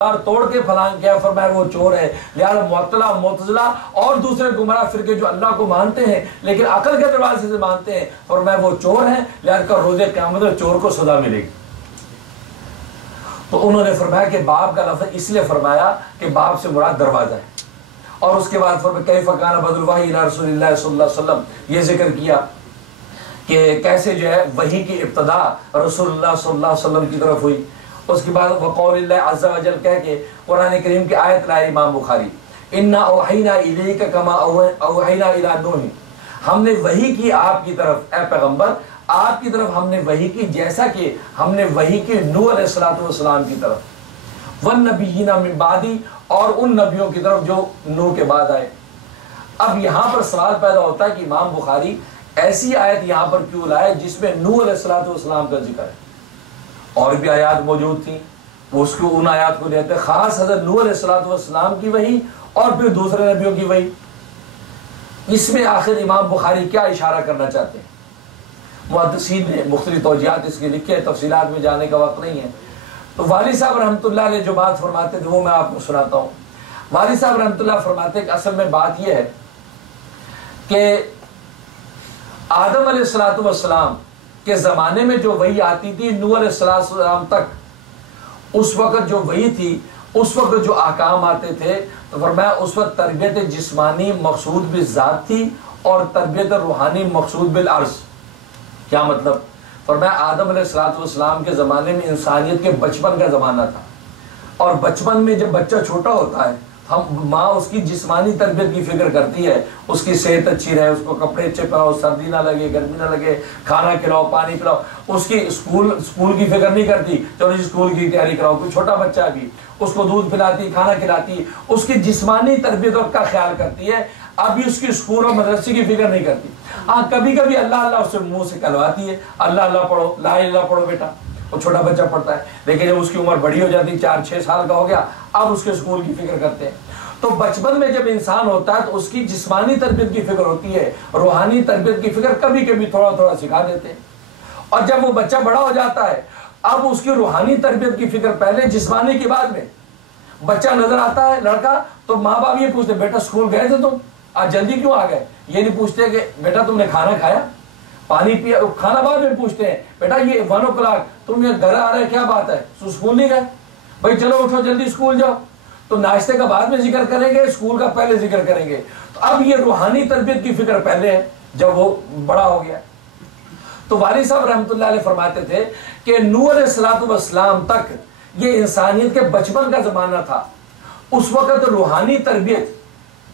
توڑ کے پھلانگ کیا، فرمایا وہ چور ہے۔ لہٰذا معطلہ، معتزلہ اور دوسرے گمراہ فرقے جو اللہ کو مانتے ہیں لیکن عقل کے دروازے سے مانتے ہیں، فرمایا وہ چور ہیں، لہٰذا روز قیامت میں چور کو سزا ملے گی۔ تو انہوں نے فرمایا کہ باب کا لفظ اس لیے فرمایا کہ باب سے مراد دروازہ ہے، اور اس کے بعد فرمایا کیف کان بدء الوحی الی رسول اللہ صلی اللہ علیہ وسلم، یہ ذکر کیا کہ کیسے جو ہے وحی کی ابتدا رسول اللہ صلی اللہ علیہ وسلم کی طرف ہوئی۔ اس کے بعد وقول اللہ عز و جل کہہ کے قرآن کریم کی آیت لائے امام بخاری، انا اوحینا الیک کما اوحینا الی نوح، ہم نے وحی کی آپ کی طرف، اے پیغمبر آپ کی طرف ہم نے وحی کی جیسا کہ ہم نے وحی کی نوح علیہ السلام کی طرف، والنبیین من بعدی، اور ان نبیوں کی طرف جو نوح کے بعد آئے۔ اب یہاں پر سوال پیدا ہوتا ہے کہ امام بخاری ایسی آیت یہاں پر کیوں لائے جس میں نوح علیہ السلام کا ذکر ہے؟ اور بھی آیات موجود تھیں، وہ اس کو ان آیات کو لیتے ہیں، خاص حضرت نوح علیہ السلام کی وحی اور پھر دوسرے نبیوں کی وحی۔ اس میں آخر امام بخاری کیا اشارہ کرنا چاہتے ہیں؟ محدثین نے مختلف توجیہات اس کے لکھے ہیں، تفصیلات میں جانے کا وقت نہیں ہے۔ تو والد صاحب رحمۃ اللہ علیہ جو بات فرماتے تھے وہ میں آپ کو سناتا ہوں۔ والد صاحب رحمۃ اللہ فرماتے کہ اصل میں بات یہ ہے کہ آدم علیہ السلام کے زمانے میں جو وحی آتی تھی نوح علیہ السلام تک، اس وقت جو وحی تھی، اس وقت جو احکام آتے تھے، تو فرمایا اس وقت تربیت جسمانی مقصود بالذات تھی اور تربیت روحانی مقصود بالعرض۔ کیا مطلب؟ فرمایا آدم علیہ السلام کے زمانے میں انسانیت کے بچپن کا زمانہ تھا، اور بچپن میں جب بچہ چھوٹا ہوتا ہے ماں اس کی جسمانی تربیت کی فکر کرتی ہے، اس کی صحت اچھی رہے، اس کو کپڑے اچھے پہناؤ، سردی نہ لگے، گرمی نہ لگے، کھانا کھلاؤ، پانی پلاؤ۔ اس کی اسکول کی فکر نہیں کرتی، چلو اسکول کی تیاری کراؤ، کوئی چھوٹا بچہ بھی اس کو دودھ پلاتی، کھانا کھلاتی، اس کی جسمانی تربیت کا خیال کرتی ہے، ابھی اس کی اسکول اور مدرسے کی فکر نہیں کرتی۔ ہاں کبھی کبھی اللہ اللہ اس سے منہ سے کہلواتی ہے، اللہ اللہ پڑھو، لا الہ الا اللہ پڑھو بیٹا، وہ چھوٹا بچہ پڑھتا ہے، لیکن جب اس کی عمر بڑی ہو جاتی، 4-6 سال کا ہو گیا، اب اس کے اسکول کی فکر کرتے ہیں۔ تو بچپن میں جب انسان ہوتا ہے تو اس کی جسمانی تربیت کی فکر ہوتی ہے، روحانی تربیت کی فکر کبھی کبھی تھوڑا تھوڑا سکھا دیتے ہیں، اور جب وہ بچہ بڑا ہو جاتا ہے اب اس کی روحانی تربیت کی فکر پہلے، جسمانی کے بعد میں۔ بچہ نظر آتا ہے لڑکا تو ماں باپ یہ پوچھتے بیٹا اسکول گئے تھے تم، آج جلدی کیوں آ گئے؟ یہ نہیں پوچھتے کہ بیٹا تم نے کھانا کھایا، پانی پیا، کھانا بعد میں پوچھتے ہیں بیٹا یہ 1 o'clock تم یہ گھر آ رہے کیا بات ہے، اسکول نہیں گئے؟ بھائی چلو اٹھو جلدی اسکول جاؤ۔ تو ناشتے کا بعد میں ذکر کریں گے، اسکول کا پہلے ذکر کریں گے۔ تو اب یہ روحانی تربیت کی فکر پہلے ہے جب وہ بڑا ہو گیا۔ تو والد صاحب رحمۃ اللہ علیہ فرماتے تھے کہ نوح علیہ السلام تک یہ انسانیت کے بچپن کا زمانہ تھا، اس وقت روحانی تربیت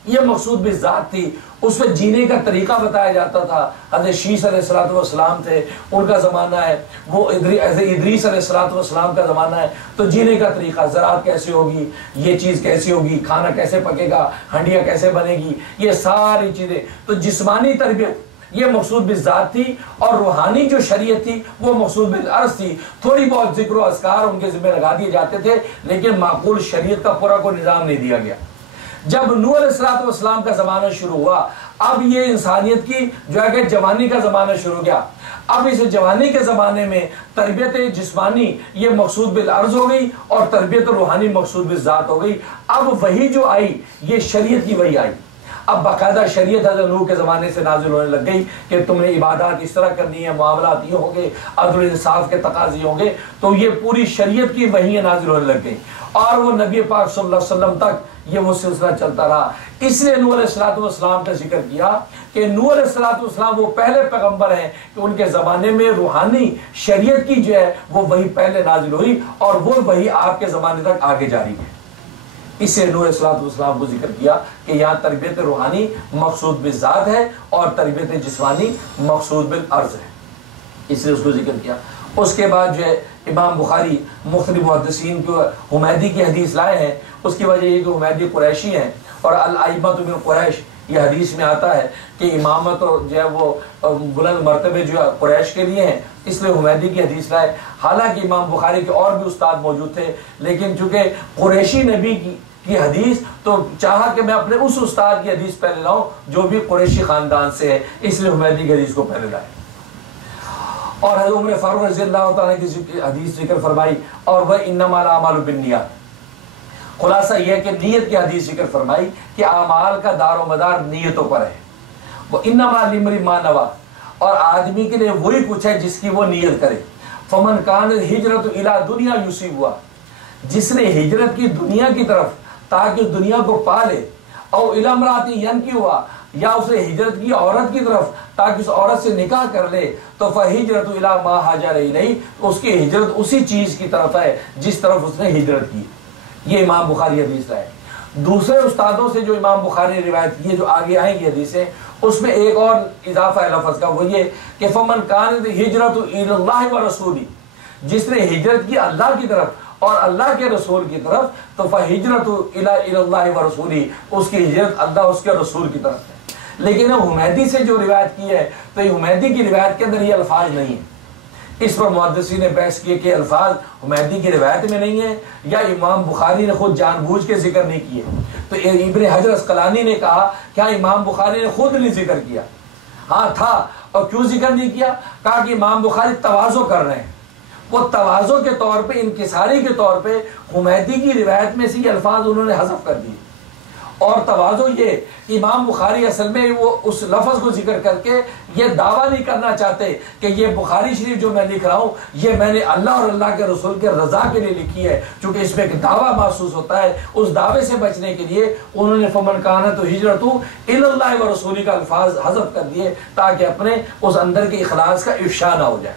یہ مقصود بالذات تھی، اس میں جینے کا طریقہ بتایا جاتا تھا۔ حضرت شیس علیہ السلام تھے، ان کا زمانہ ہے، وہ ادریس علیہ السلام کا زمانہ ہے، تو جینے کا طریقہ، زراعت کیسے ہوگی، یہ چیز کیسی ہوگی، کھانا کیسے پکے گا، ہنڈیاں کیسے بنے گی، یہ ساری چیزیں۔ تو جسمانی تربیت یہ مقصود بالذات تھی، اور روحانی جو شریعت تھی وہ مقصود بالعرض تھی۔ تھوڑی بہت ذکر و اذکار ان کے ذمہ لگا دیے جاتے تھے، لیکن معقول شریعت کا پورا کوئی نظام نہیں دیا گیا۔ جب نوح علیہ السلام کا زمانہ شروع ہوا، اب یہ انسانیت کی جو ہے کہ جوانی کا زمانہ شروع ہو گیا۔ اب اس جوانی کے زمانے میں تربیت جسمانی یہ مقصود بالعرض ہو گئی، اور تربیت روحانی مقصود بالذات ہو گئی۔ اب وہی جو آئی یہ شریعت کی وہی آئی۔ اب باقاعدہ شریعت حضرت نوح کے زمانے سے نازل ہونے لگ گئی کہ تم نے عبادات اس طرح کرنی ہے، معاملات یہ ہوں گے، عدل انصاف کے تقاضے ہوں گے۔ تو یہ پوری شریعت کی وحییں نازل ہونے لگ گئی، اور وہ نبی پاک صلی اللہ علیہ وسلم تک یہ وہ سلسلہ چلتا رہا۔ اس لیے نوح علیہ السلام کا ذکر کیا کہ نوح علیہ السلام وہ پہلے پیغمبر ہیں کہ ان کے زمانے میں روحانی شریعت کی جو ہے وہ وہی پہلے نازل ہوئی، اور وہ وہی آپ کے زمانے تک آگے جاری ہے۔ اس سے نوح علیہ السلام کو ذکر کیا کہ یہاں تربیت روحانی مقصود بالذات ہے اور تربیت جسمانی مقصود بالعرض ہے، اس لیے اس کو ذکر کیا۔ اس کے بعد جو ہے امام بخاری مختلف محدثین کو حمیدی کی حدیث لائے ہیں۔ اس کی وجہ یہ کہ حمیدی قریشی ہیں، اور الائمۃ من قریش یہ حدیث میں آتا ہے کہ امامت اور جو ہے وہ بلند مرتبے جو ہے قریش کے لیے ہیں، اس لیے حمیدی کی حدیث لائے۔ حالانکہ امام بخاری کے اور بھی استاد موجود تھے، لیکن چونکہ قریشی نبی کی حدیث تو چاہا کہ میں اپنے اس استاد کی حدیث پہلے لاؤں جو بھی قریشی خاندان سے ہے، اس لیے حمیدی کی حدیث کو پہلے لائے۔ اور حضرت عمر فاروق رضی اللہ تعالیٰ کی حدیث ذکر فرمائی، اور وہ انما الاعمال بالنیات، خلاصہ یہ ہے کہ نیت کی حدیث ذکر فرمائی کہ اعمال کا دار و مدار نیتوں پر ہے. وہ انما لامرئ ما نویٰ، اور آدمی کے لیے وہی کچھ ہے جس کی وہ نیت کرے. فمن کانت ہجرت الی دنیا یصیبها، جس نے ہجرت کی دنیا کی طرف تاکہ اس دنیا کو پا لے، او الی امرأۃ ینکحها، یا اس نے ہجرت کی عورت کی طرف تاکہ اس عورت سے نکاح کر لے، تو فہجرۃ الی ما ہاجر الیہ، اس کی ہجرت اسی چیز کی طرف ہے جس طرف اس نے ہجرت کی. یہ امام بخاری حدیث ہے. دوسرے استادوں سے جو امام بخاری نے روایت کی ہے، جو آگے آئیں گی حدیثیں، اس میں ایک اور اضافہ ہے لفظ کا، وہ یہ کہ فمن کانت ہجرت الی اللہ ورسولہ، جس نے ہجرت کی اللہ کی طرف اور اللہ کے رسول کی طرف، تو فہجرت الی اللہ ورسولہ، اس کی ہجرت اللہ اس کے رسول کی طرف ہے. لیکن حمیدی سے جو روایت کی ہے، تو یہ حمیدی کی روایت کے اندر یہ الفاظ نہیں ہیں. اس پر محدثین نے بحث کیے کہ الفاظ حمیدی کی روایت میں نہیں ہیں یا امام بخاری نے خود جان بوجھ کے ذکر نہیں کیے. تو ابن حجر اسقلانی نے کہا کیا امام بخاری نے خود نہیں ذکر کیا؟ ہاں تھا. اور کیوں ذکر نہیں کیا؟ کہا کہ امام بخاری تواضع کر رہے ہیں. وہ تواضع کے طور پہ، انکساری کے طور پہ حمیدی کی روایت میں سے یہ الفاظ انہوں نے حذف کر دیے. اور تواضع یہ، امام بخاری اصل میں وہ اس لفظ کو ذکر کر کے یہ دعویٰ نہیں کرنا چاہتے کہ یہ بخاری شریف جو میں لکھ رہا ہوں یہ میں نے اللہ اور اللہ کے رسول کے رضا کے لیے لکھی ہے، چونکہ اس میں ایک دعویٰ محسوس ہوتا ہے. اس دعوے سے بچنے کے لیے انہوں نے فمن کانت ہجرتہ الی اللہ ورسولہ کا الفاظ حذف کر دیے تاکہ اپنے اس اندر کے اخلاص کا افشا نہ ہو جائے.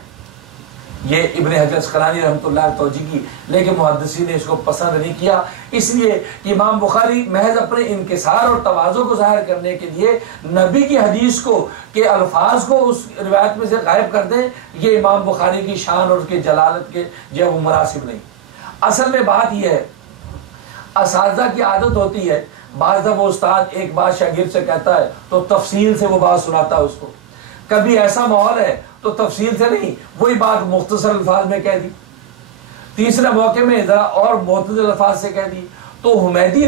یہ ابن حجر اسقلانی رحمۃ اللہ علیہ توجیہ کی، لیکن محدثین نے اس کو پسند نہیں کیا. اس لیے کہ امام بخاری محض اپنے انکسار اور تواضع کو ظاہر کرنے کے لیے نبی کی حدیث کو کے الفاظ کو اس روایت میں سے غائب کر دیں، یہ امام بخاری کی شان اور اس کی جلالت کے جو وہ مناسب نہیں. اصل میں بات یہ ہے، اساتذہ کی عادت ہوتی ہے، بعض دفعہ وہ استاد ایک بات شاگرد سے کہتا ہے تو تفصیل سے وہ بات سناتا ہے اس کو. کبھی ایسا ماحول ہے تو تفصیل سے نہیں، وہی بات مختصر الفاظ میں کہہ دی. تیسرے موقع میں ذرا اور معتدل الفاظ سے کہہ دی. تو حمیدی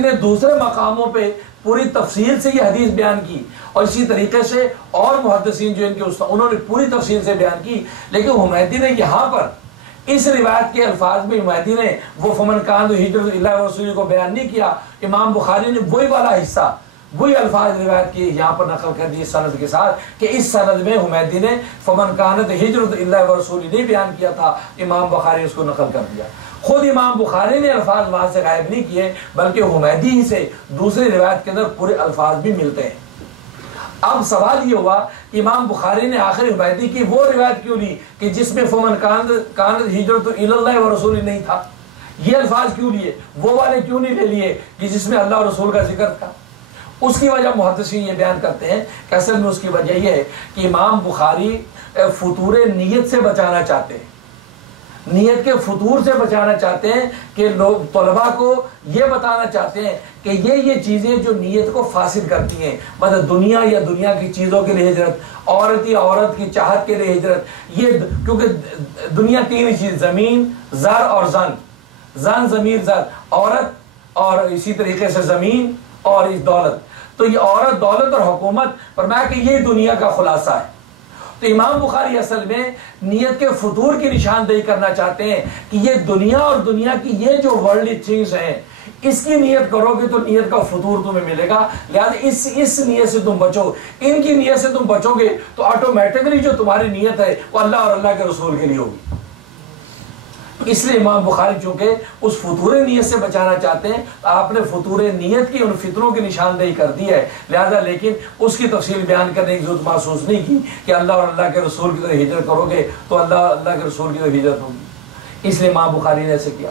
نے دوسرے مقاموں پہ پوری تفصیل سے یہ حدیث بیان کی، اور اسی طریقے سے اور محدثین جو ان کے استاد انہوں نے پوری تفصیل سے بیان کی. لیکن حمیدی نے یہاں پر اس روایت کے الفاظ میں حمیدی نے وہ فمن کانت ہجرتہ الی اللہ ورسولہ کو بیان نہیں کیا. امام بخاری نے وہی والا حصہ، وہی الفاظ روایت کی یہاں پر نقل کر دی سند کے ساتھ کہ اس سند میں حمیدی نے فمن کانت ہجرتہ الی اللہ ورسولہ نہیں بیان کیا تھا، امام بخاری نے اس کو نقل کر دیا. خود امام بخاری نے الفاظ وہاں سے غائب نہیں کیے، بلکہ حمیدی ہی سے دوسری روایت کے اندر پورے الفاظ بھی ملتے ہیں. اب سوال یہ ہوا کہ امام بخاری نے آخر حمیدی کی وہ روایت کیوں لی کہ جس میں فمن کانت ہجرتہ الی اللہ ورسولہ نہیں تھا؟ یہ الفاظ کیوں لیے؟ وہ والے کیوں نہیں لے لیے کہ جس میں اللہ اور رسول کا ذکر تھا؟ اس کی وجہ محدثین یہ بیان کرتے ہیں کہ اصل میں اس کی وجہ یہ ہے کہ امام بخاری فطور نیت سے بچانا چاہتے ہیں، نیت کے فطور سے بچانا چاہتے ہیں کہ لوگ طلباء کو یہ بتانا چاہتے ہیں کہ یہ چیزیں جو نیت کو فاسد کرتی ہیں، مطلب دنیا یا دنیا کی چیزوں کے لیے ہجرت، عورت یا عورت کی چاہت کے لیے ہجرت، یہ کیونکہ دنیا تین ہی چیز، زمین، زر اور زن، زمین، زر، عورت اور اسی طریقے سے زمین اور اس دولت. تو یہ عورت، دولت اور حکومت فرمایا کہ یہ دنیا کا خلاصہ ہے. تو امام بخاری اصل میں نیت کے فطور کی نشاندہی کرنا چاہتے ہیں کہ یہ دنیا اور دنیا کی یہ جو ورلڈلی تھنگز ہیں، اس کی نیت کرو گے تو نیت کا فطور تمہیں ملے گا. لہٰذا اس نیت سے تم بچو. ان کی نیت سے تم بچو گے تو آٹومیٹکلی جو تمہاری نیت ہے وہ اللہ اور اللہ کے رسول کے لیے ہوگی. اس لیے امام بخاری چونکہ اس فطور نیت سے بچانا چاہتے ہیں، آپ نے فطور نیت کی ان فطروں کی نشاندہی کر دی ہے. لہذا لیکن اس کی تفصیل بیان کرنے کی ضرورت محسوس نہیں کی کہ اللہ اور اللہ کے رسول کی طرف ہجرت کرو گے تو اللہ کے رسول کی طرف ہجرت ہوگی. اس لیے امام بخاری نے ایسے کیا.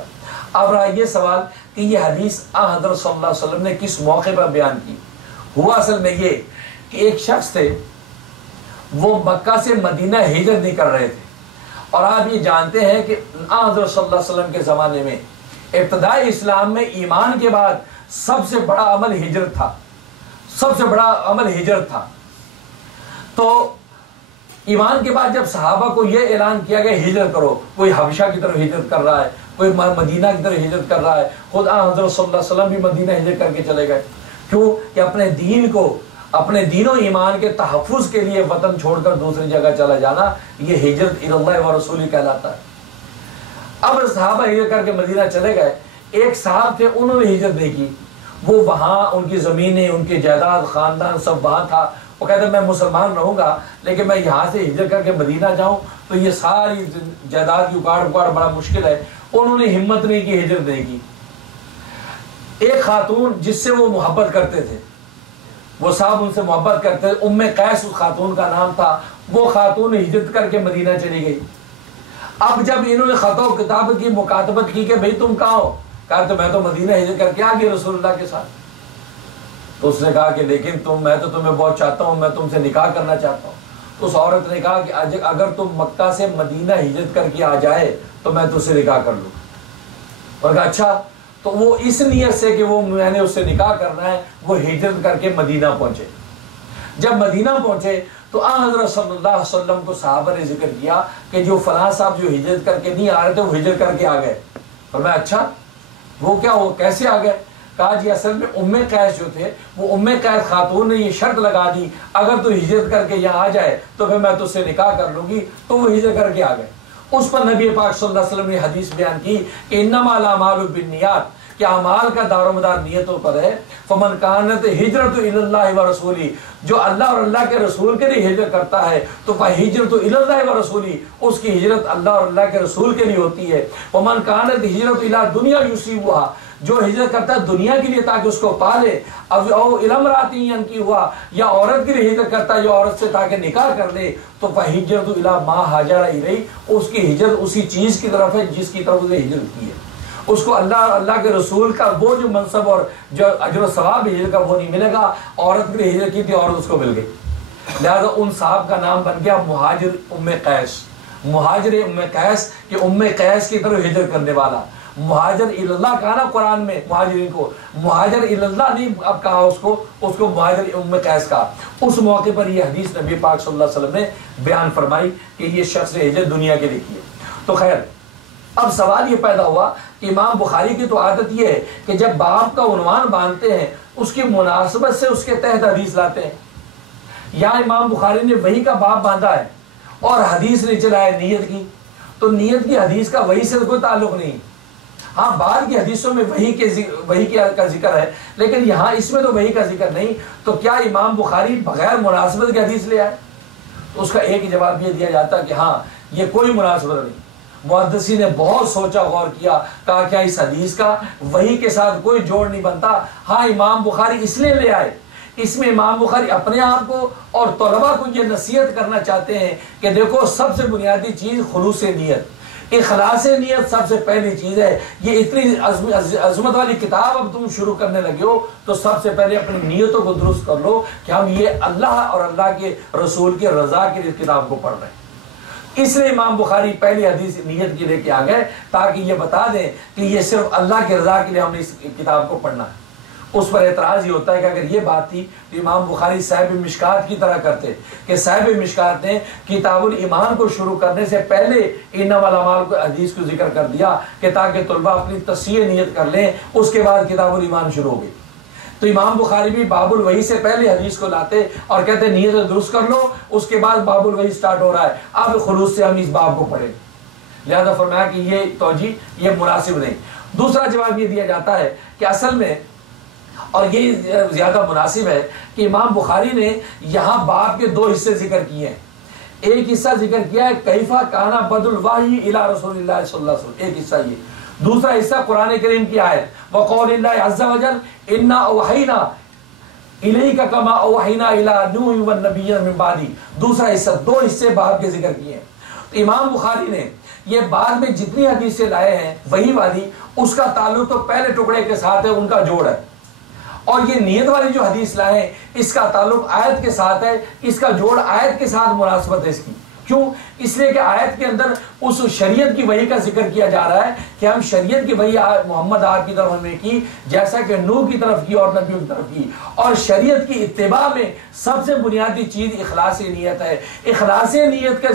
اب رہا یہ سوال کہ یہ حدیث حضرت صلی اللہ علیہ وسلم نے کس موقع پر بیان کی. ہوا اصل میں یہ کہ ایک شخص تھے، وہ مکہ سے مدینہ ہجرت نہیں کر رہے تھے. اور آپ یہ جانتے ہیں کہ حضرت صلی اللہ علیہ وسلم کے زمانے میں ابتدائی اسلام میں ایمان کے بعد سب سے بڑا عمل ہجرت تھا، سب سے بڑا عمل ہجرت تھا. تو ایمان کے بعد جب صحابہ کو یہ اعلان کیا گیا ہجرت کرو، کوئی حبشہ کی طرف ہجرت کر رہا ہے، کوئی مدینہ کی طرف ہجرت کر رہا ہے، خود حضرت صلی اللہ علیہ وسلم بھی مدینہ ہجرت کر کے چلے گئے. کیوں کہ اپنے دین کو، اپنے دین و ایمان کے تحفظ کے لیے وطن چھوڑ کر دوسری جگہ چلا جانا یہ ہجرت الی اللہ و رسولہ کہلاتا ہے. اب صحابہ ہجرت کر کے مدینہ چلے گئے. ایک صاحب تھے, انہوں نے ہجرت نہیں کی, وہ وہاں ان کی زمینیں, ان کی جائیداد, خاندان سب وہاں تھا. وہ کہتے میں مسلمان رہوں گا لیکن میں یہاں سے ہجرت کر کے مدینہ جاؤں تو یہ ساری جائیداد کی اکاڑ بڑا مشکل ہے. انہوں نے ہمت نہیں کی, ہجرت نہیں کی. ایک خاتون جس سے وہ محبت کرتے تھے, وہ صاحب ان سے محبت کرتے تھے, ام قیس اس خاتون کا نام تھا, وہ خاتون ہجرت کر کے مدینہ چلی گئی. اب جب انہوں نے خط و کتاب کی مکاتبت کی کہ بھئی تم کہاں ہو, کہا تو میں تو مدینہ ہجرت کر کے آ گئی رسول اللہ کے ساتھ. تو اس نے کہا کہ لیکن میں تو تمہیں بہت چاہتا ہوں, میں تم سے نکاح کرنا چاہتا ہوں. تو اس عورت نے کہا کہ اگر تم مکہ سے مدینہ ہجرت کر کے آ جائے تو میں تجھ سے نکاح کر لوں. اور کہا اچھا. تو وہ اس نیت سے کہ وہ میں نے اس سے نکاح کرنا ہے, وہ ہجرت کر کے مدینہ پہنچے. جب مدینہ پہنچے تو حضرت صلی اللہ علیہ وسلم کو صحابہ نے ذکر کیا کہ جو فلاں صاحب جو ہجرت کر کے نہیں آ رہے تھے وہ ہجرت کر کے آ گئے. فرمایا اچھا وہ کیا, وہ کیسے آ گئے؟ کہا جی اصل میں ام قیس جو تھے, وہ ام قیس خاتون نے یہ شرط لگا دی اگر تو ہجرت کر کے یہاں آ جائے تو پھر میں تجھ سے نکاح کر لوں گی, تو وہ ہجرت کر کے آ گئے. اس پر نبی پاک صلی اللہ علیہ وسلم نے حدیث بیان کی کہ انما الاعمال بالنیات, کہ اعمال کا دار و مدار نیتوں پر ہے. فمن کانت ہجرت الی اللہ و رسولی, جو اللہ اور اللہ کے رسول کے لیے ہجرت کرتا ہے تو ہجرت الی اللہ و رسولی, اس کی ہجرت اللہ اور اللہ کے رسول کے لیے ہوتی ہے. ومن کانت ہجرت الی دنیا یصیبها, جو ہجرت کرتا ہے دنیا کے لیے تاکہ اس کو پالے, اب او الامرات کی ہوا, یا عورت کے لیے ہجرت کرتا ہے جو عورت سے تاکہ نکاح کر لے, تو فہجرت الی ما ہاجر الیہ, اس کی ہجرت اسی چیز کی طرف ہے جس کی طرف اسے ہجرت کی ہے. اس کو اللہ اور اللہ کے رسول کا وہ جو منصب اور جو اجر و ثواب ہجرت کا وہ نہیں ملے گا. عورت کے لیے ہجرت کی تھی, عورت اس کو مل گئی. لہذا ان صاحب کا نام بن گیا مہاجر ام قیس, مہاجر ام قیس, کہ ام قیس کی طرف ہجرت کرنے والا. مہاجر اللہ کہا نا قرآن میں, مہاجرین کو مہاجر اللہ نہیں اب کہا, اس کو مہاجر ام قیس کہا. اس موقع پر یہ حدیث نبی پاک صلی اللہ علیہ وسلم نے بیان فرمائی کہ یہ شخص نے ہجرت دنیا کے لیے کی ہے. تو خیر اب سوال یہ پیدا ہوا کہ امام بخاری کی تو عادت یہ ہے کہ جب باب کا عنوان باندھتے ہیں اس کی مناسبت سے اس کے تحت حدیث لاتے ہیں. یہاں امام بخاری نے وحی کا باب باندھا ہے اور حدیث نے چلایا نیت کی, تو نیت کی حدیث کا وحی سے کوئی تعلق نہیں. ہاں بعد کی حدیثوں میں وحی کا ذکر ہے, لیکن یہاں اس میں تو وحی کا ذکر نہیں. تو کیا امام بخاری بغیر مناسبت کی حدیث لے آئے؟ تو اس کا ایک ہی جواب یہ دیا جاتا ہے کہ ہاں یہ کوئی مناسبت نہیں. محدثین نے بہت سوچا غور کیا, کہا کیا اس حدیث کا وحی کے ساتھ کوئی جوڑ نہیں بنتا. ہاں امام بخاری اس لیے لے آئے, اس میں امام بخاری اپنے آپ کو اور طلباء کو یہ نصیحت کرنا چاہتے ہیں کہ دیکھو سب سے بنیادی چیز خلوص نیت, اخلاص نیت سب سے پہلی چیز ہے. یہ اتنی عظمت والی کتاب اب تم شروع کرنے لگے ہو تو سب سے پہلے اپنی نیتوں کو درست کر لو کہ ہم یہ اللہ اور اللہ کے رسول کی رضا کے لیے کتاب کو پڑھ رہے ہیں. اس لیے امام بخاری پہلی حدیث نیت کی لے کے آ گئے تاکہ یہ بتا دیں کہ یہ صرف اللہ کی رضا کے لیے ہم نے اس کتاب کو پڑھنا ہے. اس پر اعتراض یہ ہوتا ہے کہ اگر یہ بات تھی تو امام بخاری صاحب مشکات کی طرح کرتے کہ صاحب مشکات نے کتاب الایمان کو شروع کرنے سے پہلے انما الاعمال کو حدیث کو ذکر کر دیا کہ تاکہ طلباء اپنی تصحیح نیت کر لیں, اس کے بعد کتاب الایمان شروع ہو گئی. تو امام بخاری بھی باب الوحی سے پہلے حدیث کو لاتے اور کہتے نیت درست کر لو, اس کے بعد باب الوحی سٹارٹ ہو رہا ہے, اب خلوص سے ہم اس باب کو پڑھیں. لہذا فرمایا کہ یہ توجیہ یہ مناسب نہیں. دوسرا جواب یہ دیا جاتا ہے کہ اصل میں, اور یہ زیادہ مناسب ہے, کہ امام بخاری نے یہاں باب کے دو حصے ذکر کیے ہیں. ایک حصہ ذکر کیا ہے کیفا کانا بد الوحی الی رسول اللہ صلی اللہ علیہ وسلم, ایک حصہ یہ. دوسرا حصہ قرآن کریم کی آیت وقول اللہ عز وجل انا اوحینا الیک کما اوحینا الی نوح والنبیین من بعدی. دوسرا حصہ, دو حصے باب کے ذکر کیے ہیں. تو امام بخاری نے یہ بعد میں جتنی حدیثیں لائے ہیں وہی والی, اس کا تعلق تو پہلے ٹکڑے کے ساتھ ہے, ان کا جوڑ ہے. اور یہ نیت والی جو حدیث لائے ہیں اس کا تعلق آیت کے ساتھ ہے, اس کا جوڑ آیت کے ساتھ مناسبت ہے اس کی. کیوں؟ اس لیے کہ آیت کے اندر اس شریعت کی وحی کا ذکر کیا جا رہا ہے کہ ہم شریعت کی وحی محمد آپ کی طرف ہم نے کی جیسا کہ نوح کی طرف کی اور نبیوں کی طرف کی. اور شریعت کی اتباع میں سب سے بنیادی چیز اخلاص نیت ہے. اخلاص نیت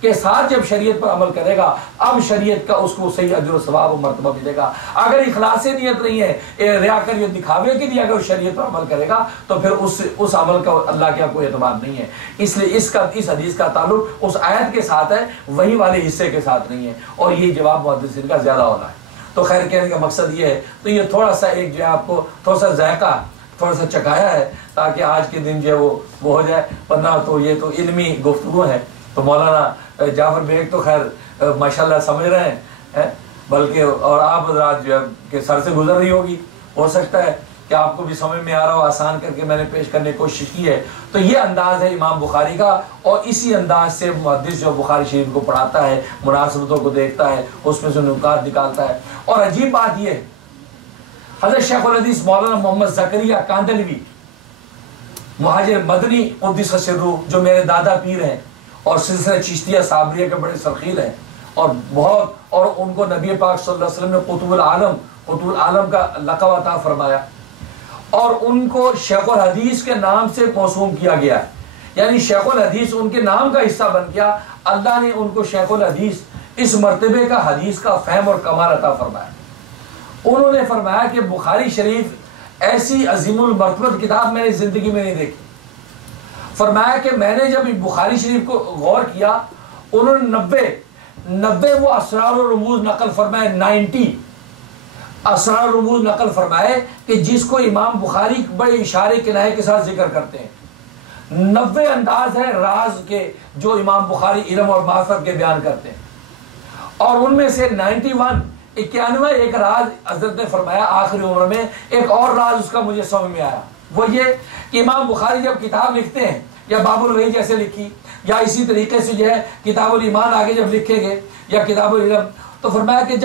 کے ساتھ جب شریعت پر عمل کرے گا اب شریعت کا اس کو صحیح اجر و ثواب و مرتبہ ملے گا. اگر اخلاص نیت نہیں ہے, ریا کر یہ دکھاوے کے لیے اگر شریعت پر عمل کرے گا تو پھر اس عمل کا اللہ کا کوئی اعتبار نہیں ہے. اس لیے اس حدیث کا تعلق اس آیت کے ساتھ ہے, وہی والے حصے کے ساتھ نہیں ہے. اور یہ جواب محدثین کا زیادہ ہونا ہے. تو خیر کہنے کا مقصد یہ ہے، تو یہ تھوڑا سا ایک جو ہے آپ کو تھوڑا سا ذائقہ تھوڑا سا چکھایا ہے تاکہ آج کے دن جو ہے وہ ہو جائے، ورنہ تو یہ تو علمی گفتگو ہے۔ تو مولانا جعفر بیگ تو خیر ماشاءاللہ سمجھ رہے ہیں، بلکہ اور آپ حضرات جو ہے کہ سر سے گزر رہی ہوگی، ہو سکتا ہے کہ آپ کو بھی سمجھ میں آ رہا ہو، آسان کر کے میں نے پیش کرنے کی کوشش کی ہے۔ تو یہ انداز ہے امام بخاری کا، اور اسی انداز سے محدث جو بخاری شریف کو پڑھاتا ہے، مناسبتوں کو دیکھتا ہے، اس میں سے نکات نکالتا ہے۔ اور عجیب بات یہ ہے، حضرت شیخ الحدیث مولانا محمد زکریا کاندھلوی مہاجر مدنی قدس سرہ، جو میرے دادا پیر ہیں اور سلسلہ چشتیہ صابریہ کے بڑے سرخیل ہیں، اور بہت، اور ان کو نبی پاک صلی اللہ علیہ وسلم نے قطب العالم کا لقب عطا فرمایا، اور ان کو شیخ الحدیث کے نام سے موسوم کیا گیا ہے، یعنی شیخ الحدیث ان کے نام کا حصہ بن گیا۔ اللہ نے ان کو شیخ الحدیث اس مرتبے کا حدیث کا فہم اور کمال عطا فرمایا۔ انہوں نے فرمایا کہ بخاری شریف ایسی عظیم المرتبت کتاب میں نے زندگی میں نہیں دیکھی۔ فرمایا کہ میں نے جب بخاری شریف کو غور کیا، انہوں نے 90 وہ اسرار و رموز نقل فرمائے، 90 اسرار و رموز نقل فرمائے کہ جس کو امام بخاری بڑے اشارے کنایے کے ساتھ ذکر کرتے ہیں۔ 90 انداز ہے راز کے جو امام بخاری علم اور معرفت کے بیان کرتے ہیں، اور ان میں سے 91 ایک راز حضرت نے فرمایا آخری عمر میں، ایک اور راز اس کا مجھے سمجھ میں آیا، وہ یہ کہ امام بخاری جب کتاب لکھتے ہیں، یا باب الوحی جیسے لکھی، یا اسی طریقے سے جو ہے کتاب الایمان آگے جب لکھے گئے، یا کتاب العلم، تو فرمایا کہ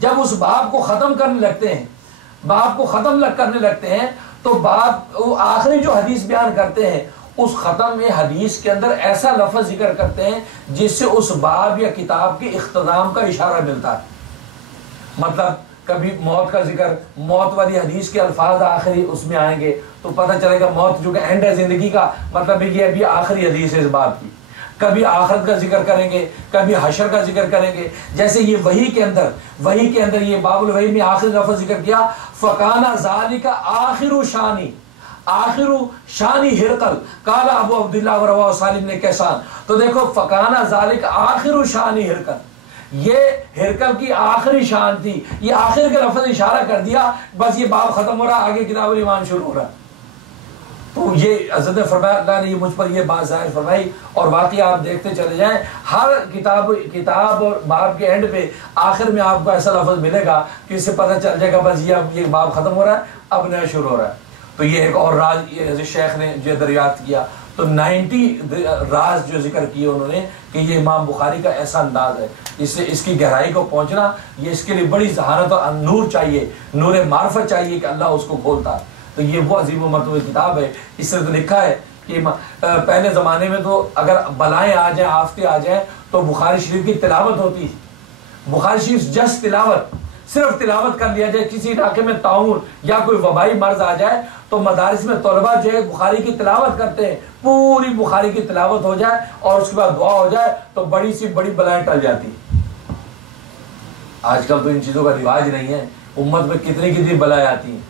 جب اس باب کو ختم کرنے لگتے ہیں تو باب وہ آخری جو حدیث بیان کرتے ہیں، اس ختم حدیث کے اندر ایسا لفظ ذکر کرتے ہیں جس سے اس باب یا کتاب کے اختتام کا اشارہ ملتا ہے۔ مطلب کبھی موت کا ذکر، موت والی حدیث کے الفاظ آخری اس میں آئیں گے تو پتہ چلے گا موت جو کہ اینڈ ہے زندگی کا، مطلب یہ ابھی آخری حدیث ہے اس باب کی۔ کبھی آخرت کا ذکر کریں گے، کبھی حشر کا ذکر کریں گے، جیسے یہ وحی کے اندر یہ باب الوحی میں آخری لفظ ذکر کیا، فَقَانَ ذَلِكَ آخر شانی ہرقل قال ابو عبداللہ وروا سالم نے کیسان۔ تو دیکھو فَقَانَ ذَلِكَ آخر شانی ہرقل، یہ ہرقل کی آخری شان تھی، یہ آخر کے لفظ اشارہ کر دیا، بس یہ باب ختم ہو رہا، آگے کتاب الایمان شروع ہو رہا۔ تو یہ حضرت نے فرمایا، اللہ نے یہ مجھ پر یہ بات ظاہر فرمائی، اور واقعی آپ دیکھتے چلے جائیں، ہر کتاب اور باب کے اینڈ پہ آخر میں آپ کو ایسا لفظ ملے گا کہ اس سے پتہ چل جائے گا بس یہ باب ختم ہو رہا ہے، اب نیا شروع ہو رہا ہے۔ تو یہ ایک اور راز یہ حضرت شیخ نے جو دریافت کیا، تو 90 راز جو ذکر کیے انہوں نے کہ یہ امام بخاری کا ایسا انداز ہے، اس کی گہرائی کو پہنچنا، یہ اس کے لیے بڑی ذہانت اور نور چاہیے، نور معرفت چاہیے کہ اللہ اس کو کھولتا ہے۔ تو یہ وہ عظیم و مرتبہ کتاب ہے۔ اس سے تو لکھا ہے کہ پہلے زمانے میں تو اگر بلائیں آ جائیں، آفتے آ جائیں، تو بخاری شریف کی تلاوت ہوتی تھی۔ بخاری شریف جس صرف تلاوت کر لیا جائے، کسی علاقے میں طاعون یا کوئی وبائی مرض آ جائے تو مدارس میں طلباء جو ہے بخاری کی تلاوت کرتے ہیں، پوری بخاری کی تلاوت ہو جائے اور اس کے بعد دعا ہو جائے تو بڑی سی بڑی بلائیں ٹل جاتی۔ آج کل تو ان چیزوں کا رواج نہیں ہے، امت میں کتنی بلائیں آتی ہیں۔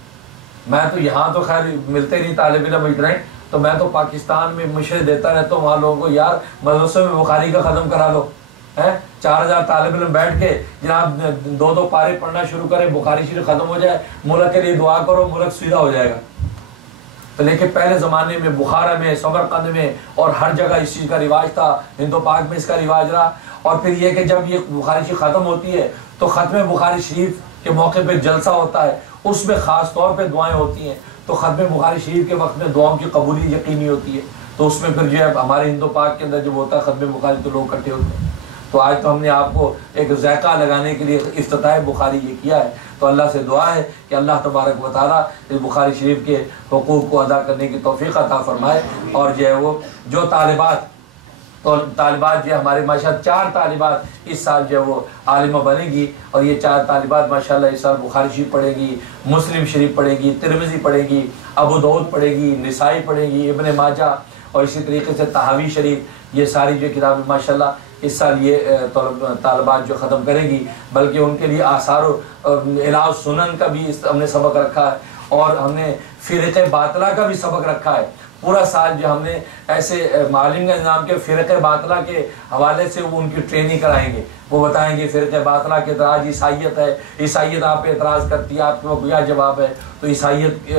میں تو یہاں تو خیر ملتے نہیں طالب علم اتنے، تو میں تو پاکستان میں مشورے دیتا رہتا ہوں وہاں لوگوں کو، یار مدرسے میں بخاری کا ختم کرا لو، 4000 طالب علم بیٹھ کے جناب 2 پارے پڑھنا شروع کرے، بخاری شریف ختم ہو جائے، ملک کے لیے دعا کرو، ملک سیدھا ہو جائے گا۔ تو لیکن پہلے زمانے میں بخارا میں، سمرقند میں اور ہر جگہ اس چیز کا رواج تھا، ہند و پاک میں اس کا رواج رہا۔ اور پھر یہ کہ جب یہ بخاری شریف ختم ہوتی ہے تو ختم بخاری شریف کے موقع پہ جلسہ ہوتا ہے، اس میں خاص طور پہ دعائیں ہوتی ہیں، تو ختم بخاری شریف کے وقت میں دعاؤں کی قبولی یقینی ہوتی ہے۔ تو اس میں پھر جو ہے ہمارے ہند و پاک کے اندر جب ہوتا ہے ختم بخاری تو لوگ اکٹھے ہوتے ہیں۔ تو آج تو ہم نے آپ کو ایک ذائقہ لگانے کے لیے افتتاح بخاری یہ کیا ہے، تو اللہ سے دعا ہے کہ اللہ تبارک و تعالیٰ اس بخاری شریف کے حقوق کو ادا کرنے کی توفیق عطا فرمائے، اور جو ہے وہ جو طالبات جو ہے ہمارے ماشاءاللہ 4 طالبات اس سال جو ہے وہ عالمہ بنے گی، اور یہ 4 طالبات ماشاءاللہ اس سال بخاری شریف پڑھے گی، مسلم شریف پڑھے گی، ترمذی پڑھے گی، ابو داؤد پڑھے گی، نسائی پڑھے گی، ابن ماجہ، اور اسی طریقے سے تحاوی شریف، یہ ساری جو کتابیں ماشاءاللہ اس سال یہ طالبات جو ختم کرے گی، بلکہ ان کے لیے آثار و علاج سنن کا بھی ہم نے سبق رکھا ہے، اور ہم نے فرقہ باطلہ کا بھی سبق رکھا ہے۔ پورا سال جو ہم نے ایسے معلم کا نظام کے فرقہ باطلہ کے حوالے سے وہ ان کی ٹریننگ کرائیں گے، وہ بتائیں گے فرقہ باطلہ کے اعتراض عیسائیت ہے، عیسائیت آپ پہ اعتراض کرتی ہے، آپ کو کیا جواب ہے، تو عیسائیت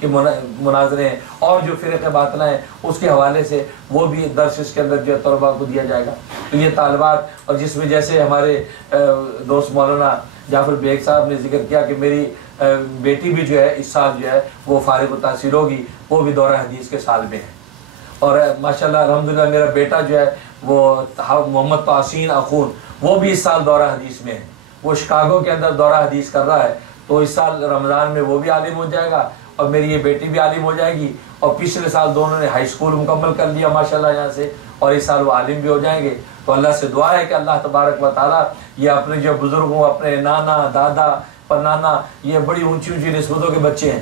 کے مناظرے ہیں، اور جو فرقہ باطلہ ہیں اس کے حوالے سے وہ بھی درس اس کے اندر جو ہے طلباء کو دیا جائے گا۔ تو یہ طالبات، اور جس میں جیسے ہمارے دوست مولانا جعفر بیگ صاحب نے ذکر کیا کہ میری بیٹی بھی جو ہے اس سال جو ہے وہ فارغ التحصیل ہوگی، وہ بھی دورہ حدیث کے سال میں ہے، اور ماشاءاللہ الحمدللہ میرا بیٹا جو ہے وہ محمد تحسین اخون وہ بھی اس سال دورہ حدیث میں ہے، وہ شکاگو کے اندر دورہ حدیث کر رہا ہے، تو اس سال رمضان میں وہ بھی عالم ہو جائے گا اور میری یہ بیٹی بھی عالم ہو جائے گی، اور پچھلے سال دونوں نے ہائی اسکول مکمل کر لیا ماشاءاللہ یہاں سے، اور اس سال وہ عالم بھی ہو جائیں گے۔ تو اللہ سے دعا ہے کہ اللہ تبارک و تعالیٰ یہ اپنے جو بزرگوں، اپنے نانا دادا پرنانا، یہ بڑی اونچی اونچی نسبتوں کے بچے ہیں،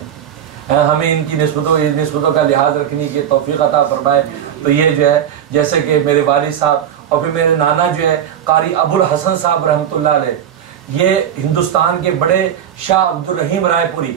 ہمیں ان کی نسبتوں کا لحاظ رکھنے کی توفیق عطا فرمائے۔ تو یہ جو ہے جیسے کہ میرے والد صاحب اور پھر میرے نانا جو ہے قاری ابو الحسن صاحب رحمۃ اللہ علیہ، یہ ہندوستان کے بڑے شاہ عبد الرحیم رائے پوری،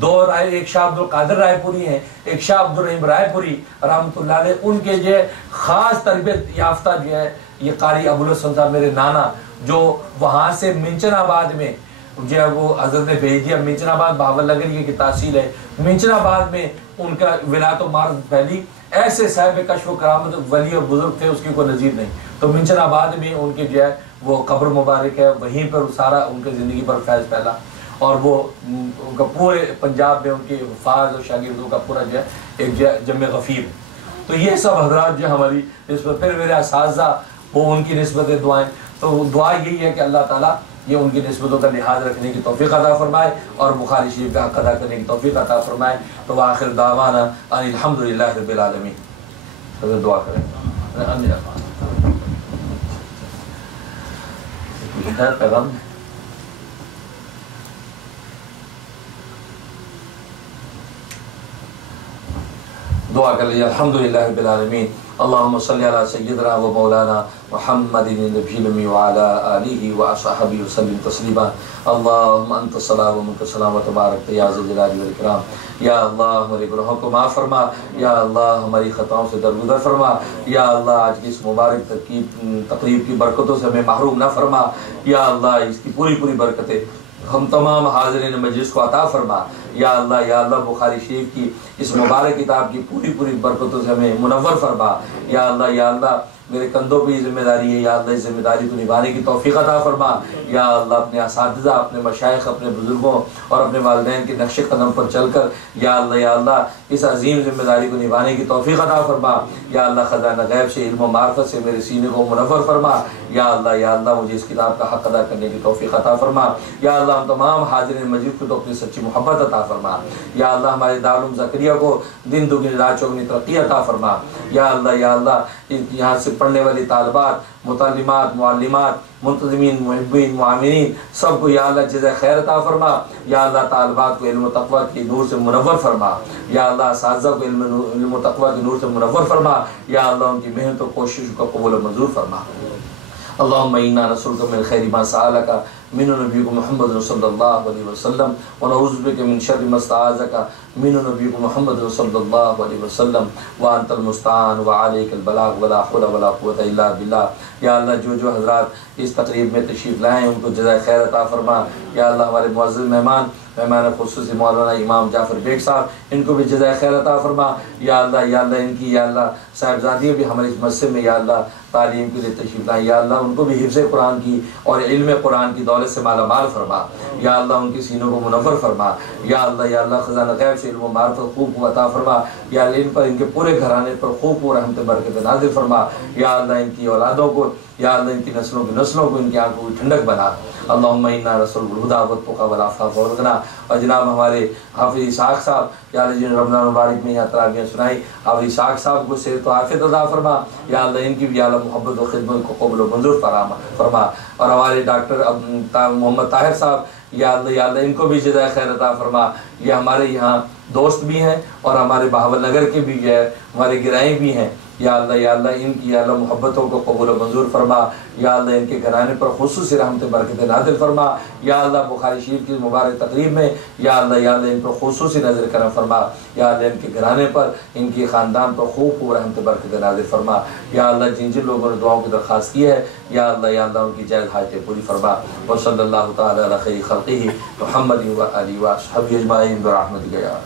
دو رائے، ایک شاہ عبد القادر رائے پوری ہیں، ایک شاہ عبد الرحیم رائے پوری رحمۃ اللہ علیہ، ان کے جو خاص تربیت یافتہ جو ہے یہ قاری ابو الحسن صاحب میرے نانا، جو وہاں سے منچن آباد میں جو ہے وہ حضرت نے بھیج دیا، منچن آباد بہاول نگر کی تحصیل ہے، منچن آباد میں ان کا ولایت و معرفت پھیلی، ایسے صاحب کشف و کرامت ولی اور بزرگ تھے اس کی کوئی نظیر نہیں۔ تو منچن آباد میں ان کے جو ہے وہ قبر مبارک ہے، وہیں پر سارا ان کے زندگی پر فیض پھیلا، اور وہ ان کا پورے پنجاب میں ان کے حفاظ اور شاگردوں کا پورا جو ہے ایک جو ہے جمع غفیر۔ تو یہ سب حضرات جو ہماری نسبت، پھر میرے اساتذہ وہ ان کی نسبت دعائیں، تو دعا یہی ہے کہ اللہ تعالیٰ یہ ان کی نسبتوں کا لحاظ رکھنے کی توفیق عطا فرمائے اور بخاری شریف کا حق ادا کرنے کی توفیق عطا فرمائے۔ تو آخر دعوانا ان الحمدللہ رب العالمین۔ تو دعا کریں پیغام دعا کر لیجیے۔ الحمدللہ رب العالمین، اللہم صلی علی سیدنا و مولانا محمد النبی الامی وعلی آلہ وصحبہ وسلم تسلیما۔ اللہم انت السلام و منک السلام و تبارک یا ذی الجلال والاکرام۔ یا اللہ ہمارے گناہوں کو معاف فرما، یا اللہ ہماری خطاؤں سے درگزر فرما، یا اللہ آج کی اس مبارک تقریب کی برکتوں سے ہمیں محروم نہ فرما، یا اللہ اس کی پوری برکتیں ہم تمام حاضرین مجلس کو عطا فرما، یا اللہ بخاری شریف کی اس مبارک کتاب کی پوری برکتوں سے ہمیں منور فرما، یا اللہ میرے کندھوں پہ یہ ذمہ داری ہے، یا اللہ اس ذمہ داری کو نبھانے کی توفیق عطا فرما، یا اللہ اپنے اساتذہ، اپنے مشائخ، اپنے بزرگوں اور اپنے والدین کے نقش قدم پر چل کر یا اللہ اس عظیم ذمہ داری کو نبھانے کی توفیق عطا فرما، یا اللہ خزانہ غیب سے علم و معرفت سے میرے سینے کو منور فرما، یا اللہ مجھے اس کتاب کا حق ادا کرنے کی توفیق عطا فرما، یا اللہ ہم تمام حاضرین مجلس کو تو اپنی سچی محبت عطا فرما، یا اللہ ہمارے دارالعلوم زکریا کو دن دگنی رات چوگنی ترقی عطا فرما، یا اللہ یہاں سے پڑھنے والی طالبات، متعلمات، معلمات، منتظمین، محبین، معامرین سب کو یا اللہ جزائے خیر عطا فرما، یا اللہ طالبات کو علم و تقویٰ کی نور سے منور فرما، یا اللہ اساتذہ کو علم و تقویٰ کی نور سے منور فرما، یا اللہ ان کی محنت و کوشش کو قبول و منظور فرما۔ اللہم انا نسألک من خیر ما سألک من نبیک محمد صلی اللہ علیہ وسلم ونعوذ بک من شر ما استعاذک من نبیک محمد صلی اللہ علیہ وسلم وانت المستعان وعلیک البلاغ ولا حول ولا قوة الا باللہ۔ یا اللہ جو حضرات اس تقریب میں تشریف لائیں ان کو جزائے خیر عطا فرما، یا اللہ ہمارے معزز مہمان خصوصی مولانا امام جعفر بیگ صاحب ان کو بھی جزائے خیر عطا فرما، یا اللہ ان کی یا اللہ صاحبزادیاں بھی ہمارے اس مسجد میں یا اللہ تعلیم کے لیے تشریف لائیں، یا اللہ ان کو بھی حفظ قرآن کی اور علم قرآن کی دولت سے مالا مال فرما، یا اللہ ان کی سینوں کو منور فرما، یا اللہ خزانہ غیب سے علم و معرفت خوب عطا فرما، یا اللہ ان پر ان کے پورے گھرانے پر خوب رحمت برکت نازل فرما، یا اللہ ان کی اولادوں کو، یا اللہ ان کی نسلوں کو ان کی آنکھوں کی ٹھنڈک بنا۔ اللہم انا نسألک الہدی والتقی والعفاف والغنی۔ اور جناب ہمارے حافظ اسحاق صاحب یا اللہ جن رمضان مبارک میں یہاں تراویح سنائی، حافظ اسحاق صاحب کو صحت و عافیت عطا فرما، یا اللہ ان کی بھی یا اللہ محبت و خدمت کو قبول و منظور فرما۔ اور ہمارے ڈاکٹر محمد طاہر صاحب یا اللہ ان کو بھی جزائے خیر عطا فرما، یہ ہمارے یہاں دوست بھی ہیں اور ہمارے بہاول نگر کے بھی جو ہے ہمارے گرائیں بھی ہیں، یا اللہ ان کی یا اللہ محبتوں کو قبول و منظور فرما، یا اللہ ان کے گھرانے پر خصوصی رحمت برکت نازل فرما، یا اللہ بخاری شریف کی مبارک تقریب میں یا اللہ ان پر خصوصی نظر کرم فرما، یا اللہ ان کے گھرانے پر ان کی خاندان پر خوب رحمت برکت نازل فرما، یا اللہ جن جن لوگوں نے دعاؤں کی درخواست کی ہے یا اللہ ان کی جائز حاجتیں پوری فرما۔ وصلی اللہ تعالی علی خیر خلقہ محمد و آلہ و صحبہ اجمعین برحمتک یا